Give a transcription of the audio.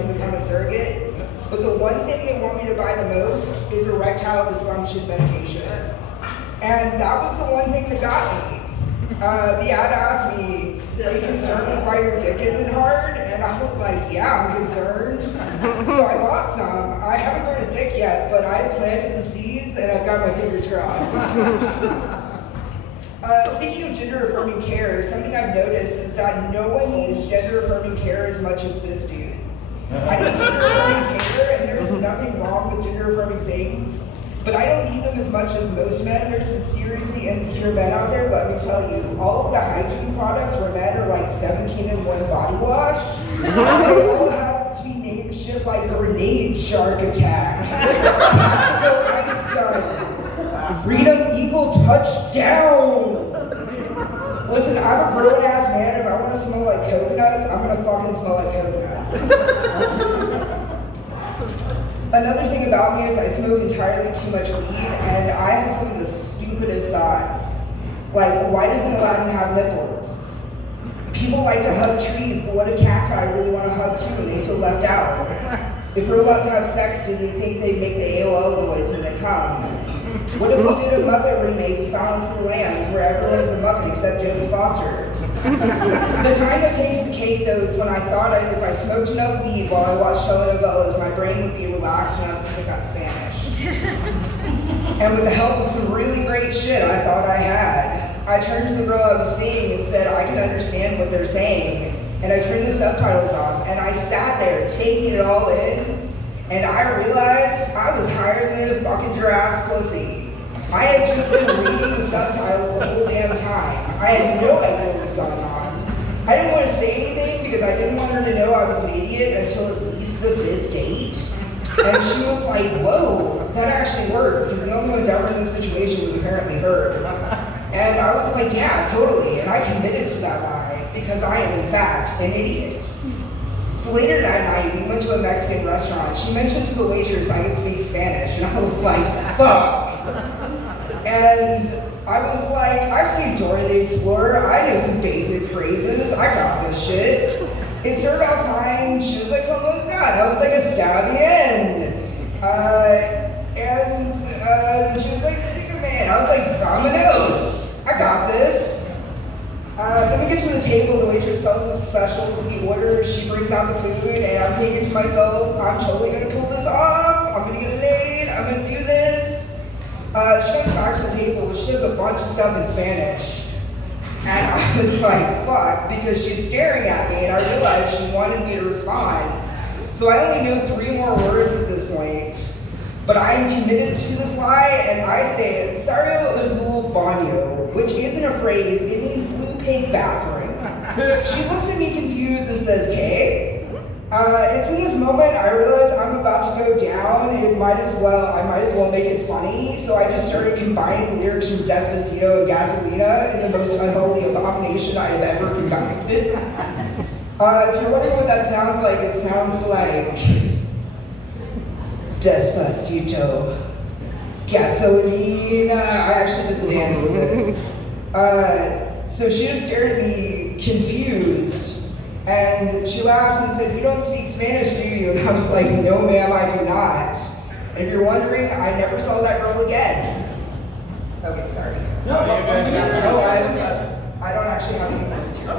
and become a surrogate. But the one thing they want me to buy the most is erectile dysfunction medication. And that was the one thing that got me. The ad asked me, are you concerned with why your dick isn't hard? And I was like, yeah, I'm concerned. So I bought some. I haven't grown a dick yet, but I planted the seeds and I've got my fingers crossed. Speaking of gender-affirming care, something I've noticed is that no one needs gender-affirming care as much as cis dudes. I need gender-affirming care, and there's nothing wrong with gender-affirming things, but I don't need them as much as most men. There's some seriously insecure men out there, let me tell you. All of the hygiene products for men are like 17-in-1 body wash. They all have to be named shit like Grenade Shark Attack, Ice Gun, Freedom Eagle Touchdown. Listen, I'm a grown-ass man. If I want to smell like coconuts, I'm gonna fucking smell like coconuts. Another thing about me is I smoke entirely too much weed, and I have some of the stupidest thoughts. Like, why doesn't Aladdin have nipples? People like to hug trees, but what if cacti really want to hug too and they feel left out? If robots have sex, do they think they make the AOL noise when they come? What if we did a Muppet remake of Silence of the Lambs where everyone is a Muppet except Jodie Foster? The time that takes the cake, though, is when I thought if I smoked enough weed while I watched telenovelas, my brain would be relaxed enough to pick up Spanish. And with the help of some really great shit I thought I had, I turned to the girl I was seeing and said, I can understand what they're saying. And I turned the subtitles off, and I sat there taking it all in, and I realized I was higher than a fucking giraffe's pussy. I had just been reading the subtitles the whole damn time. I had no idea what was going on. I didn't want to say anything because I didn't want her to know I was an idiot until at least the 5th date. And she was like, whoa, that actually worked, because the only one dumber in the situation was apparently her. And I was like, yeah, totally, and I committed to that lie, because I am in fact an idiot. So later that night, we went to a Mexican restaurant. She mentioned to the waitress I could speak Spanish, and I was like, fuck. And I was like, I've seen Dora the Explorer, I know some basic phrases, I got this shit. It served out fine. She was like, ¿cómo está? I was like, está bien. And then she was like, "Sticker man." I was like, "Vámonos. I got this." Then we get to the table, the waitress tells us specials, we order, she brings out the food, and I'm thinking to myself, I'm totally gonna pull this off, I'm gonna get laid, I'm gonna do this. She comes back to the table, she does a bunch of stuff in Spanish. And I was like, fuck, because she's staring at me, and I realized she wanted me to respond. So I only know 3 more words at this point. But I am committed to this lie, and I say, Sario Azul Baño, which isn't a phrase, it means blue pig bathroom. She looks at me confused and says, "Kay?" It's in this moment I realize I'm about to go down. I might as well make it funny. So I just started combining the lyrics from Despacito and Gasolina in the most unholy abomination I have ever concocted. If you're wondering what that sounds like, it sounds like Despacito, Gasolina. I actually did the dance with it. So she just stared at me confused. And she laughed and said, "You don't speak Spanish, do you?" And I was like, "No, ma'am, I do not." And if you're wondering, I never saw that girl again. Okay, sorry. No, you're good. I don't actually have any more material.